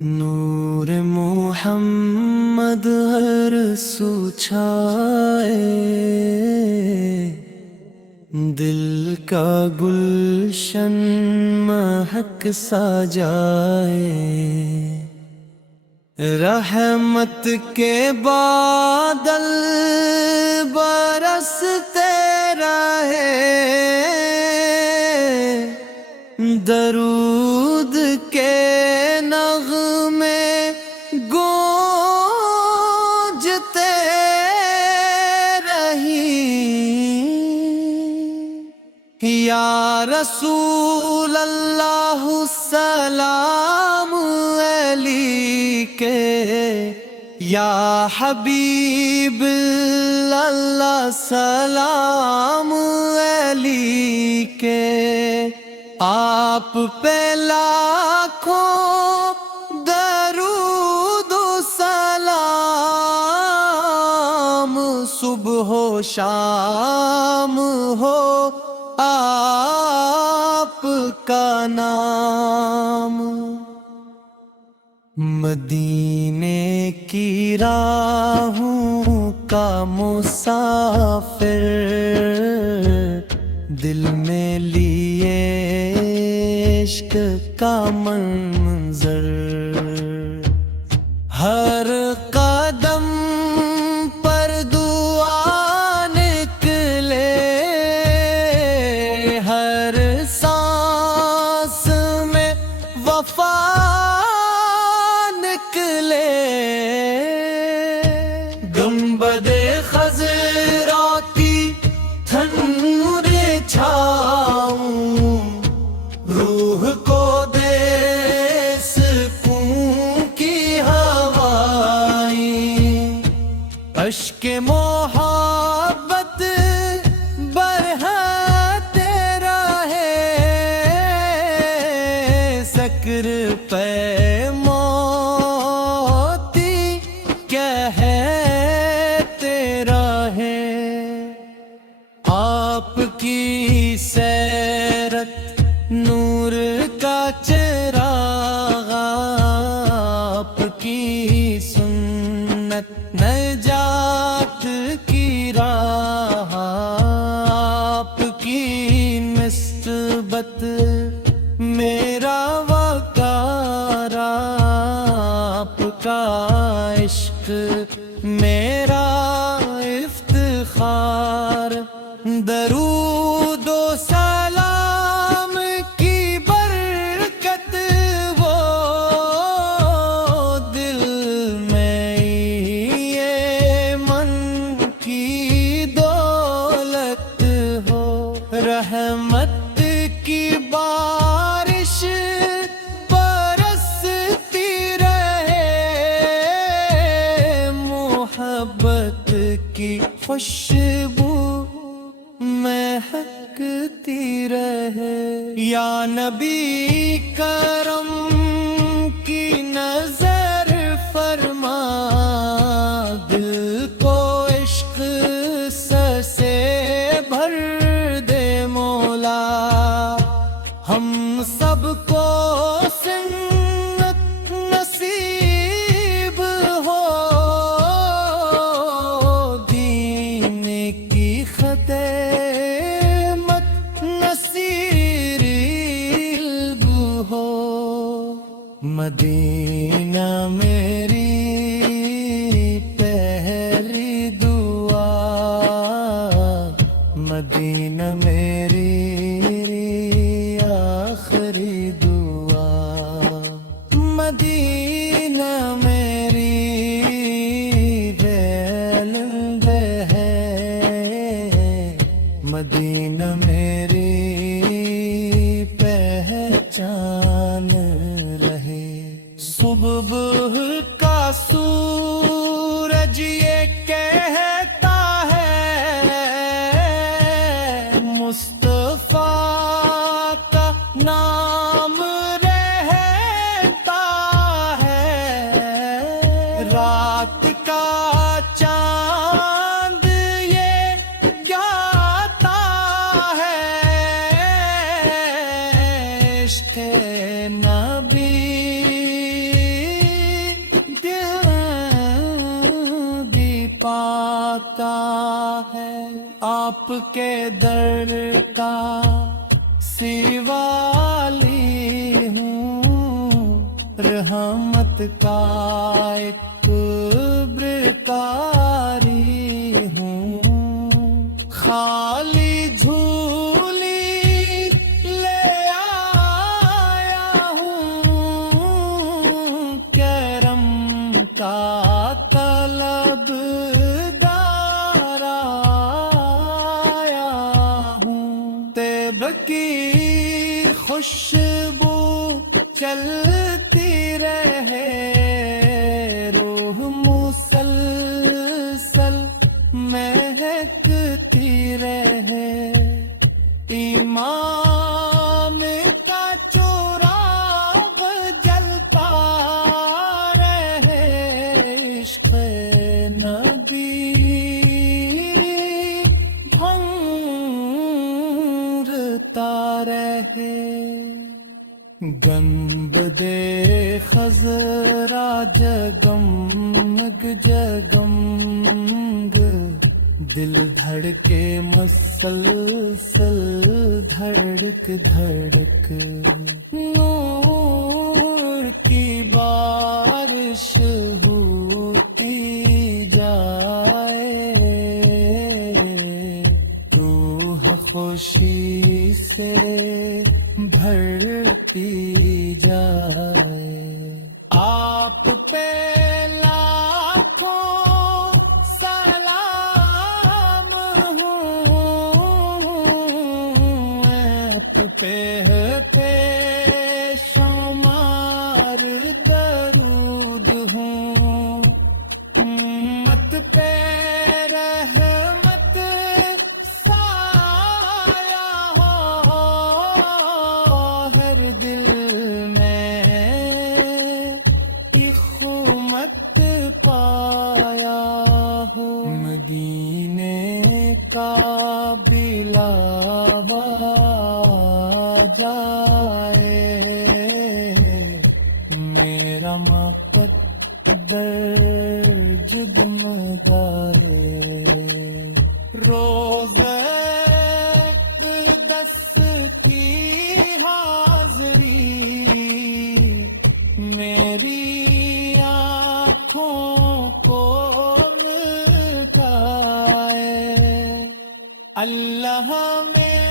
نور محمد ہر سو چھائے، دل کا گلشن مہک سا جائے، رحمت کے بادل برستے رہے، درود کے نغمے گونجتے رہیں، یا رسول اللہ سلام علیکہ، یا حبیب اللہ سلام علیکہ، آپ پہ لاکھوں درود و سلام، صبح و شام ہو آپ کا نام، مدینے کی راہوں کا مسافر، دل میں لیے عشق کا منظر، ہر قدم پر دعا نکلے، ہر سانس میں وفا نکلے، گنبد خضرا کی ٹھنڈ چھاؤں، روح کو دے سکون کی ہوائیں، اشک محبت برہتے رہے، سکر پہ موتی کہتے رہے، آپ کی سیرت نور کا چراغ، آپ کی سنت نجات کی راہ، آپ کی نسبت میرا وقار، آپ کا عشق میرا افتخار، درود و سلام کی برکت وہ دل میں یہ من کی دولت ہو، رحمت کی بارش برستی رہے، محبت کی خوشبو مہکتی رہے، یا نبی کرم کی نظر فرما، دل کو عشق سے بھر دے مولا، ہم سب کو سنت نصیب ہو، دین کی خدمت نصیب ہو، مدینہ میری پہلی دعا، مدینہ میری آخری دعا، مدینہ میری بلند ہے، مدینہ میری پہچان رہے، صبح کا سورج یہ کہتا ہے، مصطفیٰ کا نام رہتا ہے، رات کا چاند یہ جاتا ہے، عشق نبی آتا ہے آپ کے در کا سوالی ہوں رحمت کا ایک برکاری ہوں خالی جھولی لے آیا ہوں کرم کا طلب دار آیا ہوں طیب کی خوشبو چلتی رہے روح مسلسل مہکتی رہے امام کا چراغ جلتا رہے عشق نبی بھنگتا رہے گنبد خضرا جگمگ جگمگ دل دھڑکے مسلسل دھڑک دھڑک نور کی بارش ہوتی جائے روح خوشی سے بھرتی جائے آپ پہ لاکھوں سلام ہوں آپ پہ شمار درود ہوں امت پہ رحمت سایہ ہو ہر دل میں اخمت پایا ہو مدینے کا بلاوا جائے میرا مقدر جگمگائے روز اقدس کی حاضری میری آنکھوں کو مٹائے اللہ میں